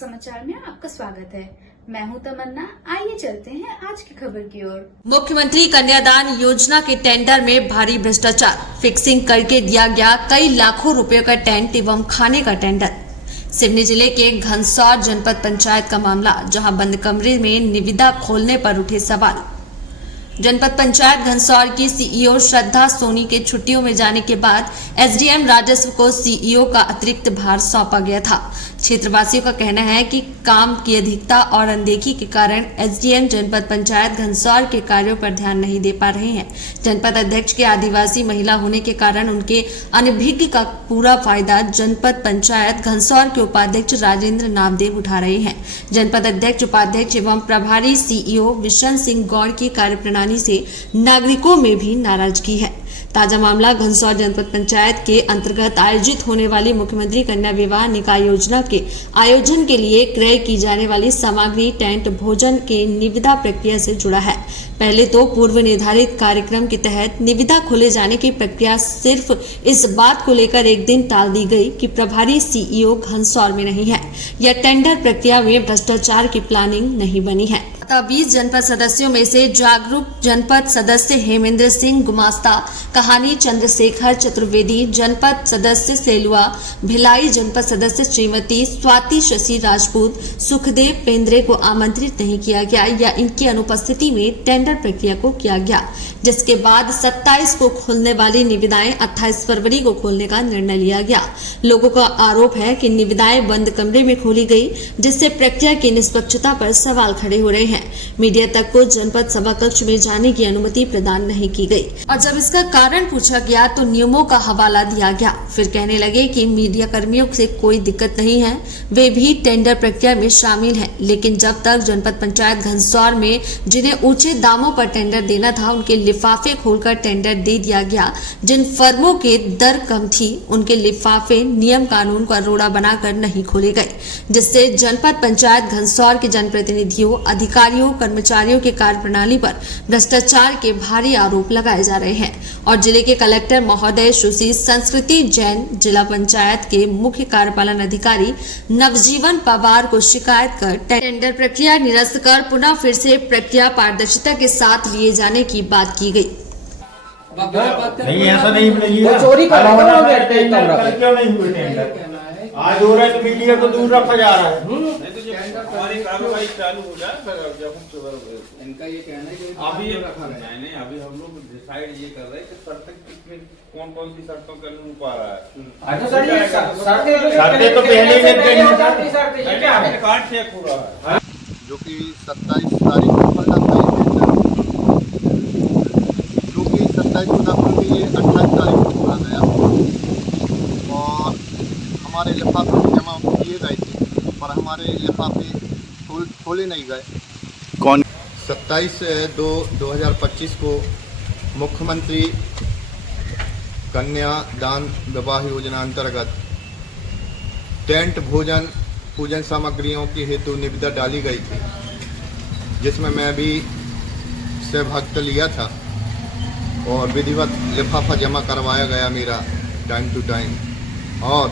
समाचार में आपका स्वागत है। मैं हूं तमन्ना। आइए चलते हैं आज की खबर की ओर। मुख्यमंत्री कन्यादान योजना के टेंडर में भारी भ्रष्टाचार, फिक्सिंग करके दिया गया कई लाखों रुपए का टेंट एवं खाने का टेंडर। सिवनी जिले के घनसौर जनपद पंचायत का मामला, जहां बंद कमरे में निविदा खोलने पर उठे सवाल। जनपद पंचायत घनसौर की सीईओ श्रद्धा सोनी के छुट्टियों में जाने के बाद एसडीएम राजस्व को सीईओ का अतिरिक्त भार सौंपा गया था। क्षेत्रवासियों का कहना है कि काम की अधिकता और अनदेखी के कारण एसडीएम जनपद पंचायत घनसौर के कार्यों पर ध्यान नहीं दे पा रहे हैं। जनपद अध्यक्ष के आदिवासी महिला होने के कारण उनके अनभिज्ञ का पूरा फायदा जनपद पंचायत घनसौर के उपाध्यक्ष राजेंद्र नामदेव उठा रहे हैं। जनपद अध्यक्ष, उपाध्यक्ष एवं प्रभारी सीईओ विशन सिंह गौड़ की कार्यप्रणाली से नागरिकों में भी नाराजगी है। ताजा मामला घनसौर जनपद पंचायत के अंतर्गत आयोजित होने वाली मुख्यमंत्री कन्या विवाह निकाय योजना के आयोजन के लिए क्रय की जाने वाली सामग्री, टेंट, भोजन के निविदा प्रक्रिया से जुड़ा है। पहले तो पूर्व निर्धारित कार्यक्रम के तहत निविदा खोले जाने की प्रक्रिया सिर्फ इस बात को लेकर एक दिन टाल दी गई कि प्रभारी सीईओ घनसौर में नहीं है या टेंडर प्रक्रिया में भ्रष्टाचार की प्लानिंग नहीं बनी है। 20 जनपद सदस्यों में से जागरूक जनपद सदस्य हेमेंद्र सिंह गुमास्ता, कहानी चंद्रशेखर चतुर्वेदी, जनपद सदस्य सेलुआ भिलाई, जनपद सदस्य श्रीमती स्वाति शशि राजपूत, सुखदेव पेंद्रे को आमंत्रित नहीं किया गया या इनकी अनुपस्थिति में टेंडर प्रक्रिया को किया गया, जिसके बाद 27 को खुलने वाली निविदाएं 28 फरवरी को खोलने का निर्णय लिया गया। लोगों का आरोप है कि निविदाएं बंद कमरे में खोली गई, जिससे प्रक्रिया की निष्पक्षता पर सवाल खड़े हो रहे हैं। मीडिया तक को जनपद सभा कक्ष में जाने की अनुमति प्रदान नहीं की गई और जब इसका कारण पूछा गया तो नियमों का हवाला दिया गया। फिर कहने लगे कि मीडिया कर्मियों से कोई दिक्कत नहीं है, वे भी टेंडर प्रक्रिया में शामिल हैं, लेकिन जब तक जनपद पंचायत घनसौर में जिन्हें ऊंचे दामों पर टेंडर देना था उनके लिफाफे खोलकर टेंडर दे दिया गया। जिन फर्मों के दर कम थी उनके लिफाफे नियम कानून का रोड़ा बनाकर नहीं खोले गए, जिससे जनपद पंचायत घनसौर के जनप्रतिनिधियों, अधिकारियों, कर्मचारियों के कार्यप्रणाली पर भ्रष्टाचार के भारी आरोप लगाए जा रहे हैं और जिले के कलेक्टर महोदय सुश्री संस्कृति जैन, जिला पंचायत के मुख्य कार्यपालन अधिकारी नवजीवन पवार को शिकायत कर टेंडर प्रक्रिया निरस्त कर पुनः फिर से प्रक्रिया पारदर्शिता के साथ लिए जाने की बात की गई। नहीं, ऐसा नहीं मिलेगा। चोरी कर रहा है टेंडर क्यों नहीं हुए टेंडर? आज हो रहा है तो मीडिया को दूर रखा जा रहा है। नहीं तो जब हमारी कार्रवाई चालू हो जाए इनका ये कहना है कि अभी नहीं, अभी हम लोग डिसाइड ये कर रहे हैं कि शर्तें कितने, कौन कौन सी शर्तों के अनुरूप आ रहा है। शर्तें तो पहले ही क्या है, कार्ड चेक हो रहा है जो कि 27 तारीख को खुलना था, क्योंकि 27 को ना खुल के ये 28 तारीख को खोला गया और हमारे लिफाफे जमा किए गए थे पर हमारे लिफाफे खोले नहीं गए। कौन 27/2/2025 को मुख्यमंत्री कन्यादान विवाह योजना अंतर्गत टेंट, भोजन, पूजन सामग्रियों की हेतु निविदा डाली गई थी, जिसमें मैं भी सहभागिता लिया था और विधिवत लिफाफा जमा करवाया गया मेरा टाइम टू टाइम और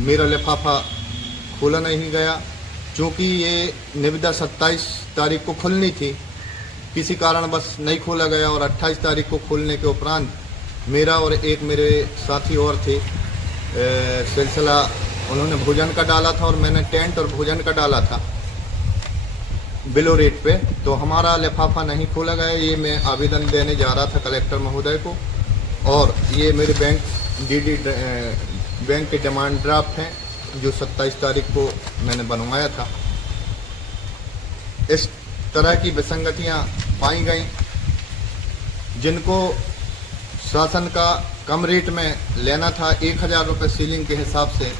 मेरा लिफाफा खोला नहीं गया। चूँकि ये निविदा 27 तारीख को खुलनी थी, किसी कारण बस नहीं खोला गया और 28 तारीख को खोलने के उपरांत मेरा और एक मेरे साथी और थे, सिलसिला उन्होंने भोजन का डाला था और मैंने टेंट और भोजन का डाला था बिलो रेट पे, तो हमारा लिफाफा नहीं खोला गया। ये मैं आवेदन देने जा रहा था कलेक्टर महोदय को और ये मेरे बैंक के डिमांड ड्राफ्ट हैं जो 27 तारीख को मैंने बनवाया था। इस तरह की विसंगतियां पाई गई, जिनको शासन का कम रेट में लेना था 1000 रुपये सीलिंग के हिसाब से,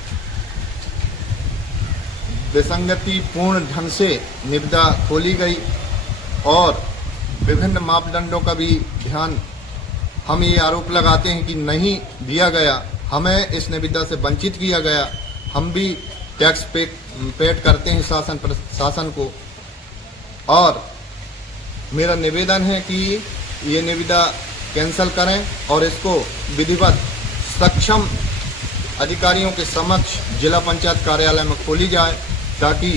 विसंगति पूर्ण ढंग से निविदा खोली गई और विभिन्न मापदंडों का भी ध्यान, हम ये आरोप लगाते हैं कि नहीं दिया गया, हमें इस निविदा से वंचित किया गया। हम भी टैक्स पेड करते हैं शासन को और मेरा निवेदन है कि ये निविदा कैंसल करें और इसको विधिवत सक्षम अधिकारियों के समक्ष जिला पंचायत कार्यालय में खोली जाए ताकि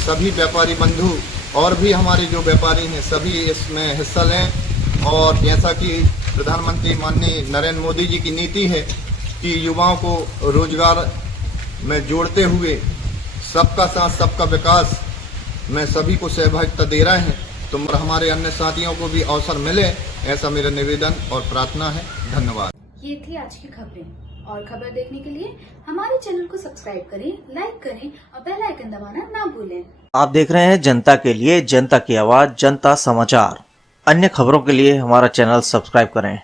सभी व्यापारी बंधु और भी हमारे जो व्यापारी हैं सभी इसमें हिस्सा लें। और जैसा कि प्रधानमंत्री माननीय नरेंद्र मोदी जी की नीति है कि युवाओं को रोजगार में जोड़ते हुए सबका साथ सबका विकास में सभी को सहभागिता दे रहे हैं, तो हमारे अन्य साथियों को भी अवसर मिले, ऐसा मेरा निवेदन और प्रार्थना है। धन्यवाद। ये थी आज की खबरें, और खबर देखने के लिए हमारे चैनल को सब्सक्राइब करें, लाइक करें और बेल आइकन दबाना ना भूलें। आप देख रहे हैं जनता के लिए, जनता की आवाज, जनता समाचार। अन्य खबरों के लिए हमारा चैनल सब्सक्राइब करें।